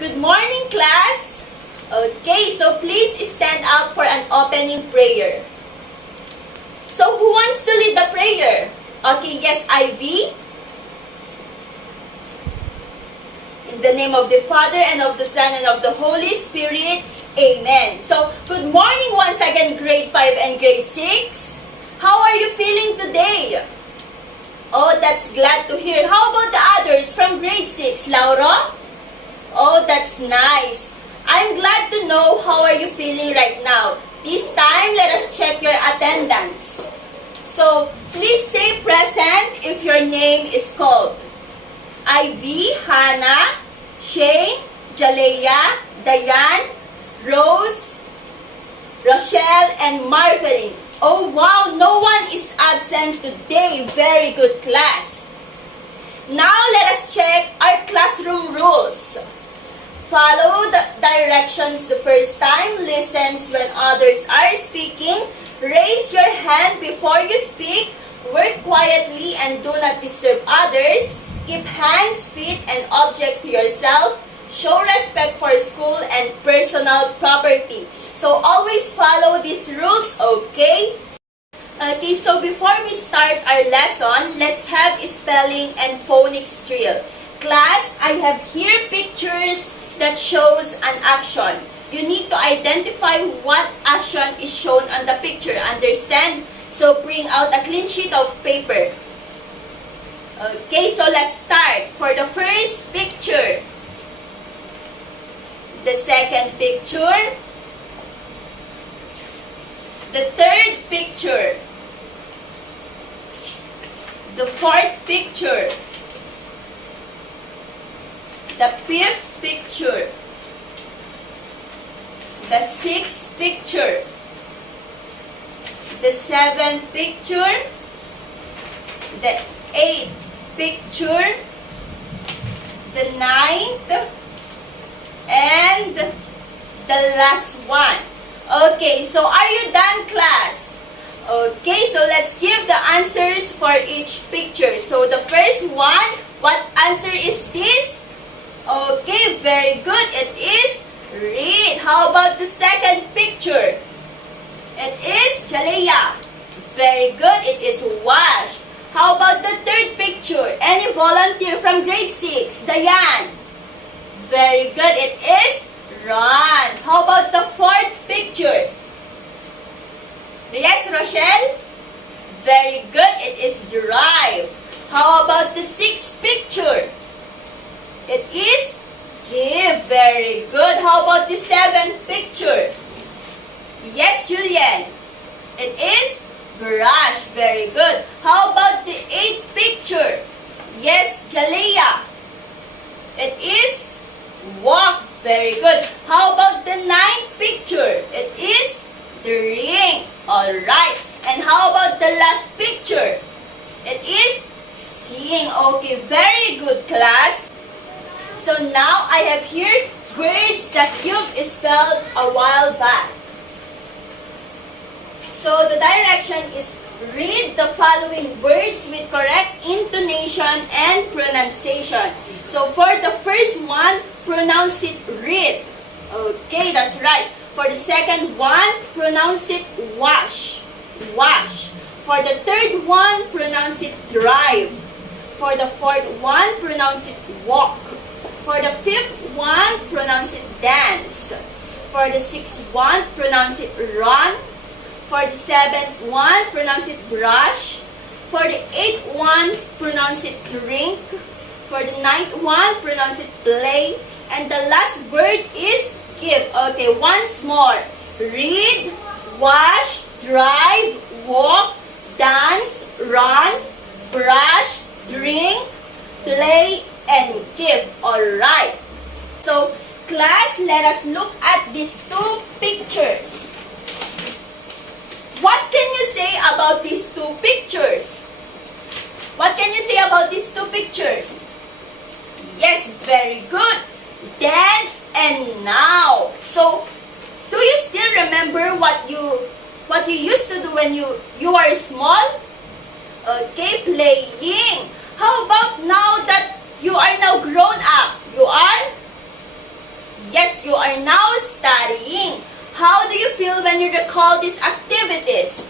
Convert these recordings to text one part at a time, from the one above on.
Good morning, class! Okay, so please stand up for an opening prayer. So who wants to lead the prayer? Okay, yes, Ivy. In the name of the Father, and of the Son, and of the Holy Spirit, Amen. So, good morning once again, grade 5 and grade 6. How are you feeling today? Oh, that's glad to hear. How about the others from grade 6? Laura? Oh, that's nice. I'm glad to know how are you feeling right now. This time, let us check your attendance. So, please say present if your name is called. Ivy, Hannah, Shane, Jalea, Diane, Rose, Rochelle, and Marveline. Oh wow, no one is absent today. Very good, class. Now let us check our classroom rules. Follow the directions the first time. Listen when others are speaking. Raise your hand before you speak. Work quietly and do not disturb others. Keep hands, feet, and object to yourself. Show respect for school and personal property. So always follow these rules, okay? Okay, so before we start our lesson, let's have a spelling and phonics drill. Class, I have here pictures that shows an action. You need to identify what action is shown on the picture. Understand? So bring out a clean sheet of paper. Okay, so let's start. For the first picture, the second picture, the third picture, the fourth picture, the fifth picture, the sixth picture, the seventh picture, the eighth picture, the ninth, and the last one. Okay, so are you done, class? Okay, so let's give the answers for each picture. So the first one, what answer is this? Okay, very good. It is read. How about the second picture? It is Jalea. Very good. It is wash. How about the third picture? Any volunteer from grade 6? Diane. Very good. It is run. How about the fourth picture? Yes, Rochelle? Very good. It is drive. How about the sixth picture? It is give. Very good. How about the seventh picture? Yes, Julian. It is brush. Very good. How about the eighth picture? Yes, Jalea. It is walk. Very good. How about the ninth picture? It is drink. Alright. And how about the last picture? It is sing. Okay, very good, class. So now I have here words that you've spelled a while back. So the direction is read the following words with correct intonation and pronunciation. So for the first one, pronounce it read. Okay, that's right. For the second one, pronounce it wash. Wash. For the third one, pronounce it drive. For the fourth one, pronounce it walk. For the fifth one, pronounce it dance. For the sixth one, pronounce it run. For the seventh one, pronounce it brush. For the eighth one, pronounce it drink. For the ninth one, pronounce it play. And the last word is give. Okay, once more. Read, wash, drive, walk, dance, run, brush, drink, play, and give. Alright. So, class, let us look at these two pictures. What can you say about these two pictures? What can you say about these two pictures? Yes, very good. Then and now. So, do you still remember what you used to do when you are small? Okay, playing. How about now that you are now grown up? You are are now studying. How do you feel when you recall these activities?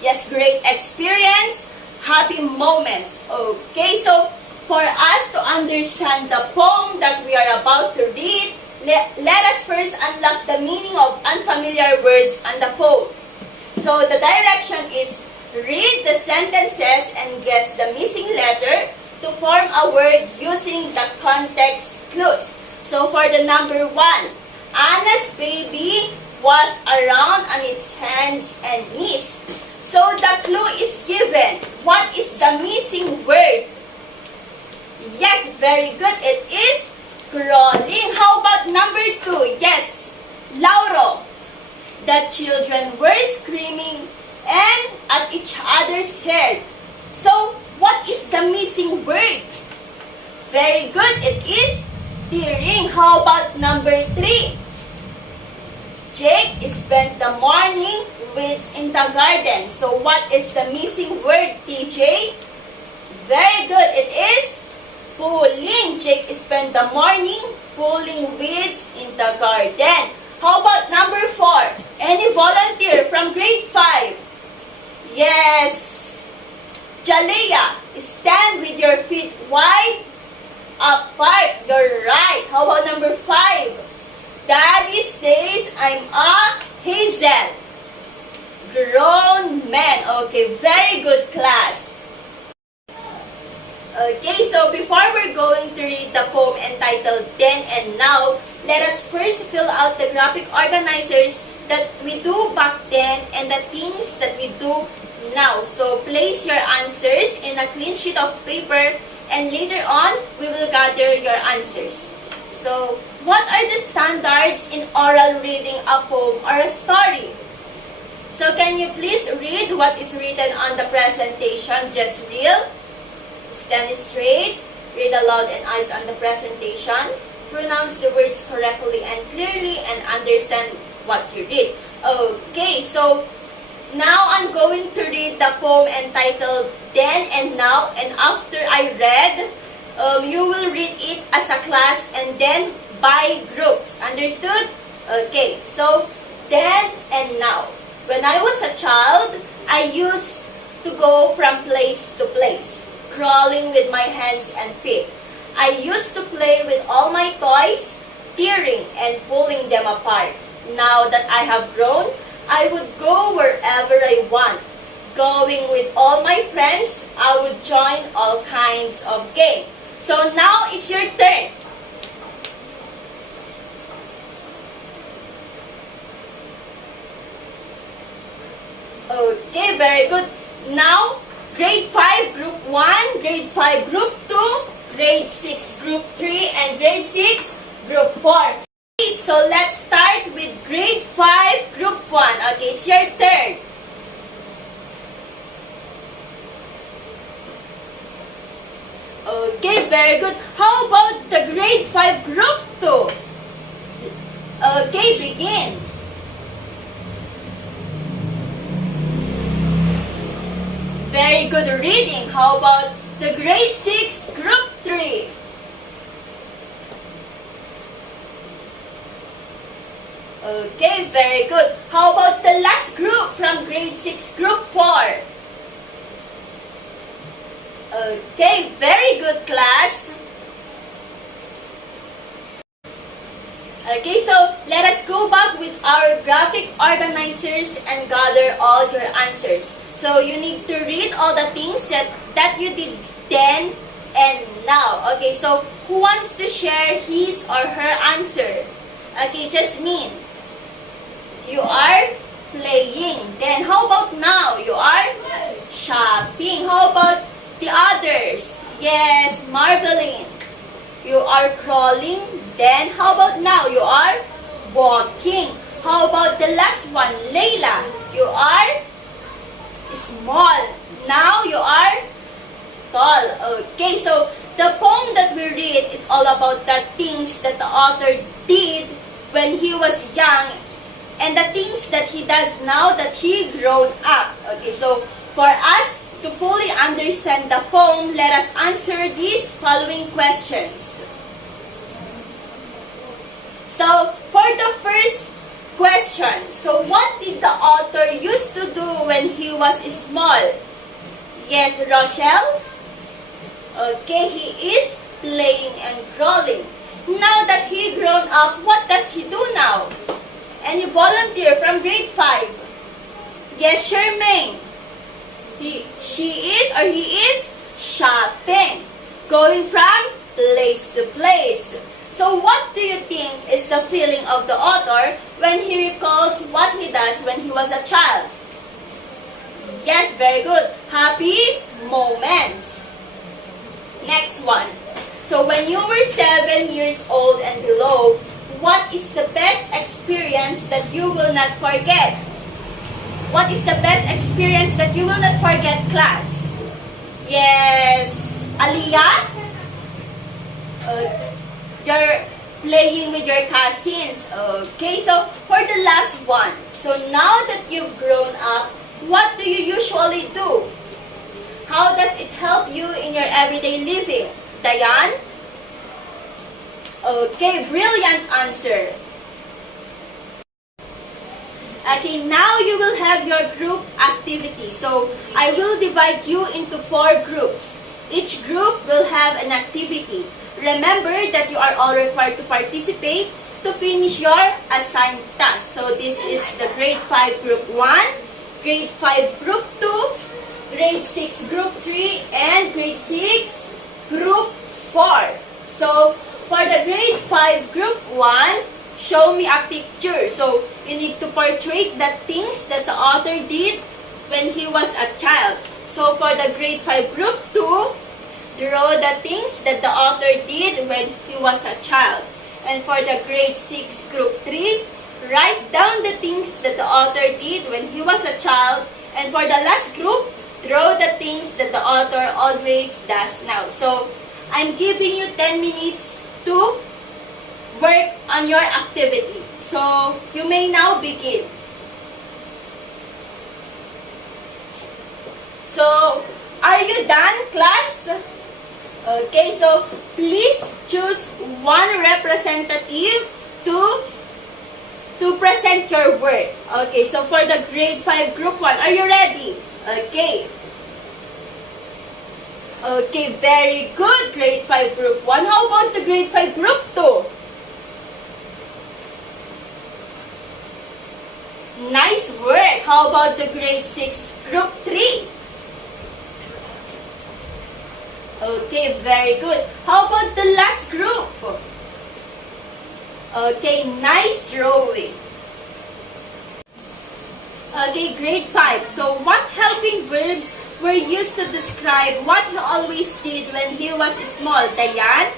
Yes, great experience, happy moments. Okay, so for us to understand the poem that we are about to read, let us first unlock the meaning of unfamiliar words on the poem. So the direction is read the sentences and guess the missing letter to form a word using the context clues. So for the number 1, Anna's baby was around on its hands and knees. So the clue is given. What is the missing word? Yes, very good. It is crawling. How about number 2? Yes, Lauro. The children were screaming and at each other's hair. So, what is the missing word? Very good. It is tearing. How about number 3? Jake spent the morning weeds in the garden. So, what is the missing word, TJ? Very good. It is pulling. Jake spent the morning pulling weeds in the garden. How about number 4? Any volunteer from grade 5? Yes. Jalea, stand with your feet wide apart. You're right. How about number 5? Daddy says I'm a Hazel. Grown men. Okay, very good class. Okay, so before we're going to read the poem entitled Then and Now, let us first fill out the graphic organizers that we do back then and the things that we do now. So place your answers in a clean sheet of paper and later on, we will gather your answers. So, what are the standards in oral reading a poem or a story? So, can you please read what is written on the presentation? Just read. Stand straight, read aloud and eyes on the presentation, pronounce the words correctly and clearly, and understand what you read. Okay, so now I'm going to read the poem entitled Then and Now, and after I read, you will read it as a class and then by groups. Understood? Okay, so then and now. When I was a child, I used to go from place to place, crawling with my hands and feet. I used to play with all my toys, tearing and pulling them apart. Now that I have grown, I would go wherever I want. Going with all my friends, I would join all kinds of games. So now it's your turn. Okay, very good. Now, grade 5, group 1, grade 5, group 2, grade 6, group 3, and grade 6, group 4. Okay, so let's start with grade 5, group 1. Okay, it's your turn. Okay, very good. How about the grade 5 group 2? Okay, begin. Very good reading. How about the grade 6 group 3? Okay, very good. How about the last group from grade 6 group 4? Okay, very good class. Okay, so let us go back with our graphic organizers and gather all your answers. So you need to read all the things that you did then and now. Okay, so who wants to share his or her answer? Okay, Jasmine. You are playing. Then how about now? You are shopping. How about the others? Yes, marveling. You are crawling. Then how about now? You are walking. How about the last one? Layla. You are small. Now you are tall. Okay, so the poem that we read is all about the things that the author did when he was young and the things that he does now that he grown up. Okay, so for us to fully understand the poem, let us answer these following questions. So, Question. So what did the author used to do when he was small? Yes, Rochelle? Okay, he is playing and crawling. Now that he grown up, what does he do now? Any volunteer from grade 5? Yes, Charmaine. He is shopping. Going from place to place. So what do you think is the feeling of the author when he recalls what he does when he was a child? Yes, very good. Happy moments. Next one. So when you were 7 years old and below, what is the best experience that you will not forget? What is the best experience that you will not forget, class? Yes, Aliyah? You're playing with your cousins. Okay, so for the last one. So now that you've grown up, what do you usually do? How does it help you in your everyday living? Diane? Okay, brilliant answer. Okay, now you will have your group activity. So I will divide you into 4 groups. Each group will have an activity. Remember that you are all required to participate to finish your assigned task. So this is the grade 5 group 1, grade 5 group 2, grade 6 group 3, and grade 6 group 4. So for the grade 5 group 1, show me a picture. So you need to portray the things that the author did when he was a child. So for the grade 5 group 2, draw the things that the author did when he was a child. And for the grade 6 group 3, write down the things that the author did when he was a child. And for the last group, draw the things that the author always does now. So I'm giving you 10 minutes to work on your activity. So you may now begin. So are you done, class? Okay, so please choose one representative to present your work. Okay, so for the grade 5 group 1, are you ready? Okay. Okay, very good, grade 5 group 1. How about the grade 5 group 2? Nice work. How about the grade 6 group 3? Okay, very good. How about the last group? Okay, nice drawing. Okay, grade 5. So what helping verbs were used to describe what he always did when he was small? Diane?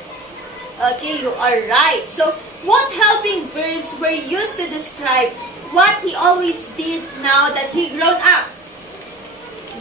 Okay, you are right. So what helping verbs were used to describe what he always did now that he grown up?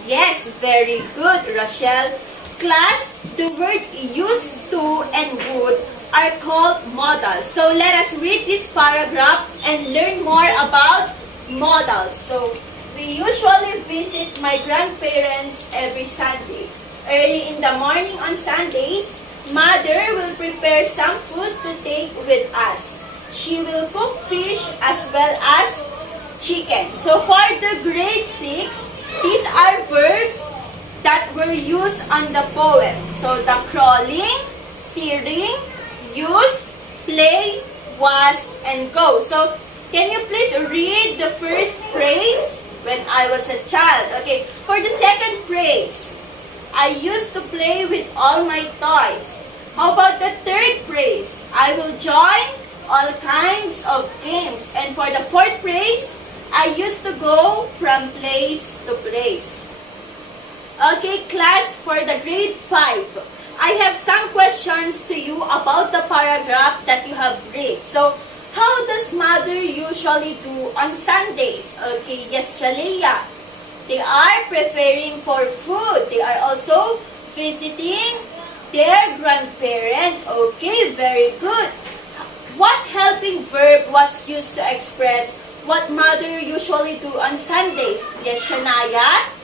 Yes, very good, Rochelle. Class, the word used to and would are called modals. So let us read this paragraph and learn more about modals. So we usually visit my grandparents every Sunday. Early in the morning on Sundays, Mother will prepare some food to take with us. She will cook fish as well as chicken. So for the grade 6, these are verbs that were used on the poem. So the crawling, tearing, use, play, was, and go. So can you please read the first phrase? When I was a child. Okay, for the second phrase, I used to play with all my toys. How about the third phrase? I will join all kinds of games. And for the fourth phrase, I used to go from place to place. Okay, class, for the grade 5, I have some questions to you about the paragraph that you have read. So, how does Mother usually do on Sundays? Okay, yes, Chalea. They are preparing for food. They are also visiting their grandparents. Okay, very good. What helping verb was used to express what Mother usually do on Sundays? Yes, Shania?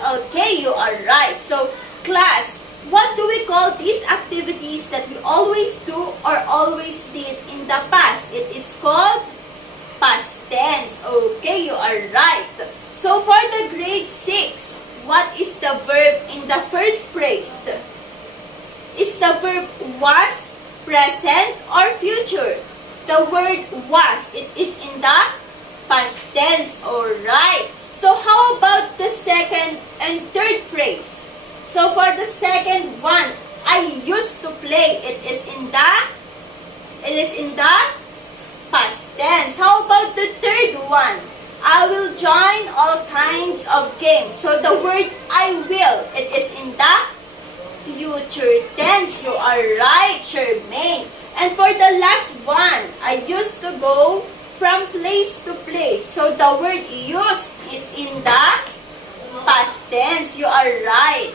Okay, you are right. So, class, what do we call these activities that we always do or always did in the past? It is called past tense. Okay, you are right. So for the grade 6, what is the verb in the first phrase? Is the verb was, present, or future? The word was, it is in the past tense. Alright. So how about the second and third phrase? So for the second one, I used to play. It is in the past tense. How about the third one? I will join all kinds of games. So the word I will, it is in the future tense. You are right, Charmaine. And for the last one, I used to go from place to place. So the word use is in the past tense. You are right.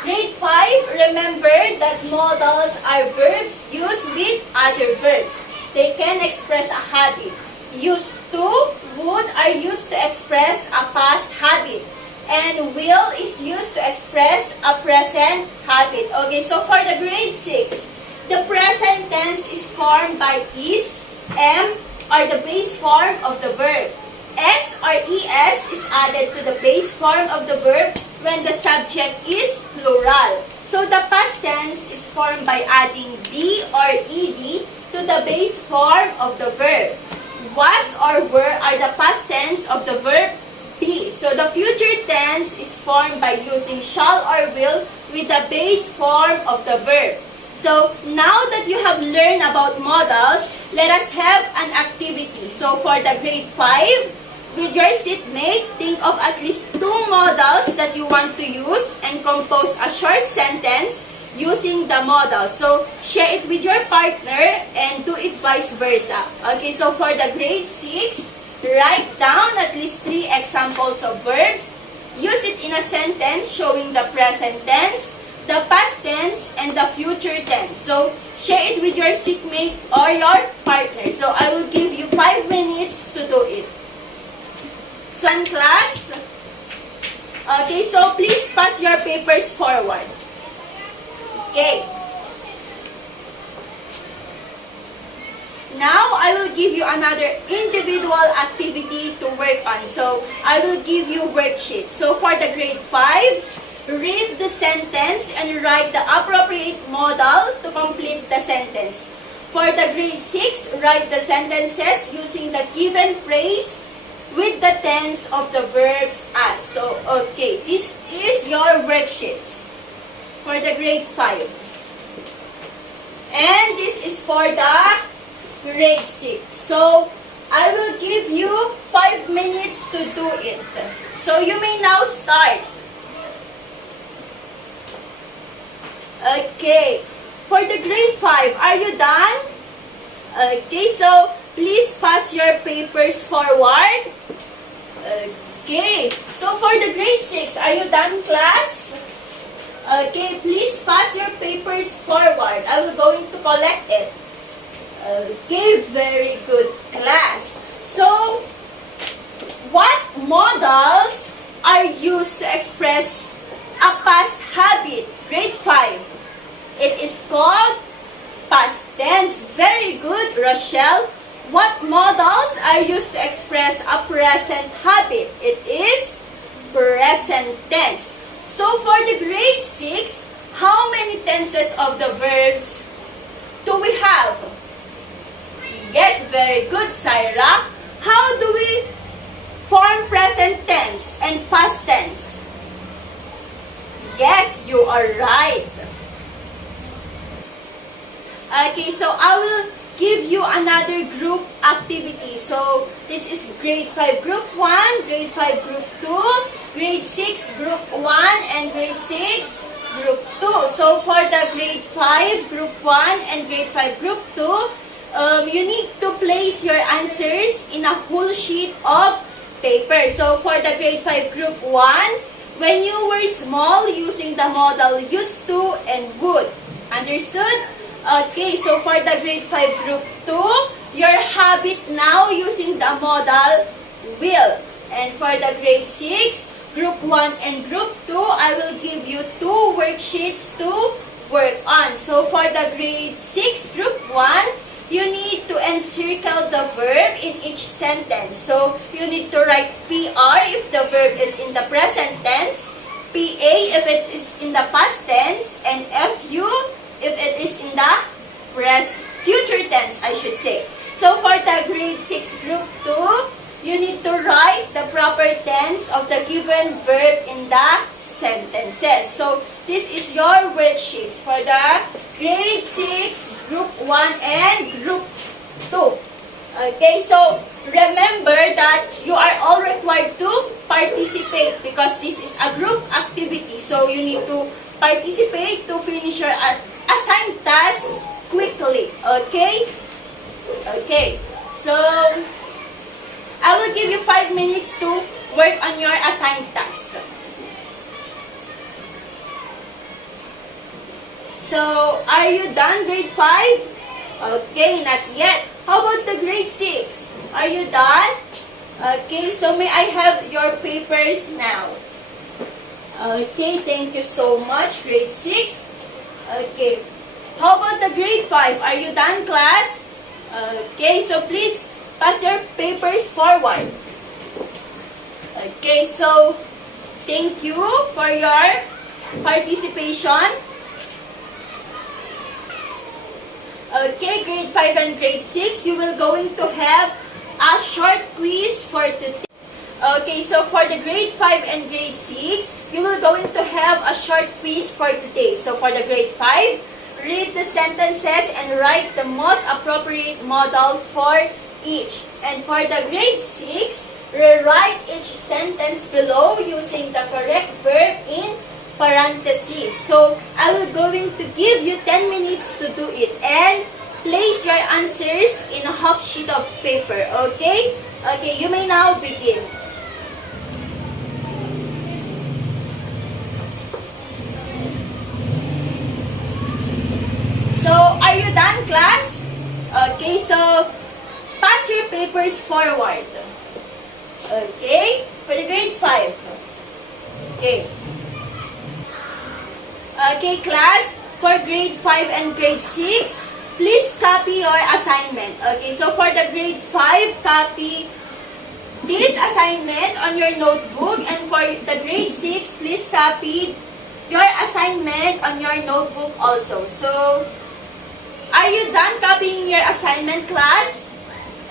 Grade 5, remember that modals are verbs used with other verbs. They can express a habit. Used to, would are used to express a past habit. And will is used to express a present habit. Okay, so for the grade 6, the present tense is formed by is, am, or the base form of the verb. S or es is added to the base form of the verb when the subject is plural. So the past tense is formed by adding d or ed to the base form of the verb. Was or were are the past tense of the verb be. So the future tense is formed by using shall or will with the base form of the verb. So now that you have learned about modals, let us have an activity. So for the grade 5, with your seatmate, think of at least 2 modals that you want to use and compose a short sentence using the model. So share it with your partner and do it vice versa. Okay, so for the grade 6, write down at least 3 examples of verbs. Use it in a sentence showing the present tense, the past tense, and the future tense. So share it with your seatmate or your partner. So I will give you 5 minutes to do it. So in class, okay, so please pass your papers forward. Okay. Now, I will give you another individual activity to work on. So, I will give you worksheets. So, for the grade 5, read the sentence and write the appropriate modal to complete the sentence. For the grade 6, write the sentences using the given phrase with the tense of the verbs as. So, okay, this is your worksheets for the grade 5. And this is for the grade 6. So, I will give you 5 minutes to do it. So, you may now start. Okay. For the grade 5, are you done? Okay, so please pass your papers forward. Okay. So, for the grade 6, are you done, class? Okay, please pass your papers forward. I will going to collect it. Okay, very good, class. So, what modals are used to express a past habit? Grade 5. It is called past tense. Very good, Rochelle. What modals are used to express a present habit? It is present tense. So, for the grade 6, how many tenses of the verbs do we have? Yes, very good, Syra. How do we form present tense and past tense? Yes, you are right. Okay, so I will give you another group activity. So, this is grade 5 group 1, grade 5 group 2, grade 6 group 1, and grade 6 group 2. So, for the grade 5 group 1 and grade 5 group 2, you need to place your answers in a whole sheet of paper. So, for the grade 5 group 1, when you were small, using the modal used to and would. Understood? Okay, so for the grade 5 group 2, your habit now using the modal will. And for the grade 6, group 1 and group 2, I will give you 2 worksheets to work on. So for the grade 6 group 1, you need to answer circle the verb in each sentence. So, you need to write PR if the verb is in the present tense, PA if it is in the past tense, and FU if it is in the future tense, I should say. So, for the grade 6 group 2, you need to write the proper tense of the given verb in the sentences. So, this is your worksheets for the grade 6, group 1, and group 2. Okay, so remember that you are all required to participate because this is a group activity. So, you need to participate to finish your assigned task quickly. Okay? Okay. So, I will give you 5 minutes to work on your assigned task. So, are you done, grade 5? Okay, not yet. How about the grade 6? Are you done? Okay, so may I have your papers now? Okay, thank you so much, grade 6. Okay. How about the grade 5? Are you done, class? Okay, so please pass your papers forward. Okay, so thank you for your participation. Okay, grade 5 and grade 6, you will going to have a short quiz for today. Okay, so for the grade 5 and grade 6, you will going to have a short quiz for today. So for the grade 5, read the sentences and write the most appropriate modal for each. And for the grade 6, rewrite each sentence below using the correct verb in parentheses. So, I will going to give you 10 minutes to do it and place your answers in a half sheet of paper. Okay? Okay, you may now begin. So, are you done, class? Okay, so pass your papers forward. Okay? For the grade 5. Okay. Okay, class, for grade 5 and grade 6, please copy your assignment. Okay, so for the grade 5, copy this assignment on your notebook. And for the grade 6, please copy your assignment on your notebook also. So, are you done copying your assignment, class?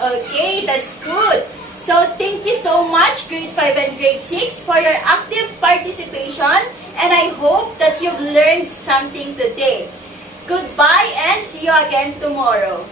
Okay, that's good. So, thank you so much, grade 5 and grade 6, for your active participation. And I hope that you've learned something today. Goodbye and see you again tomorrow.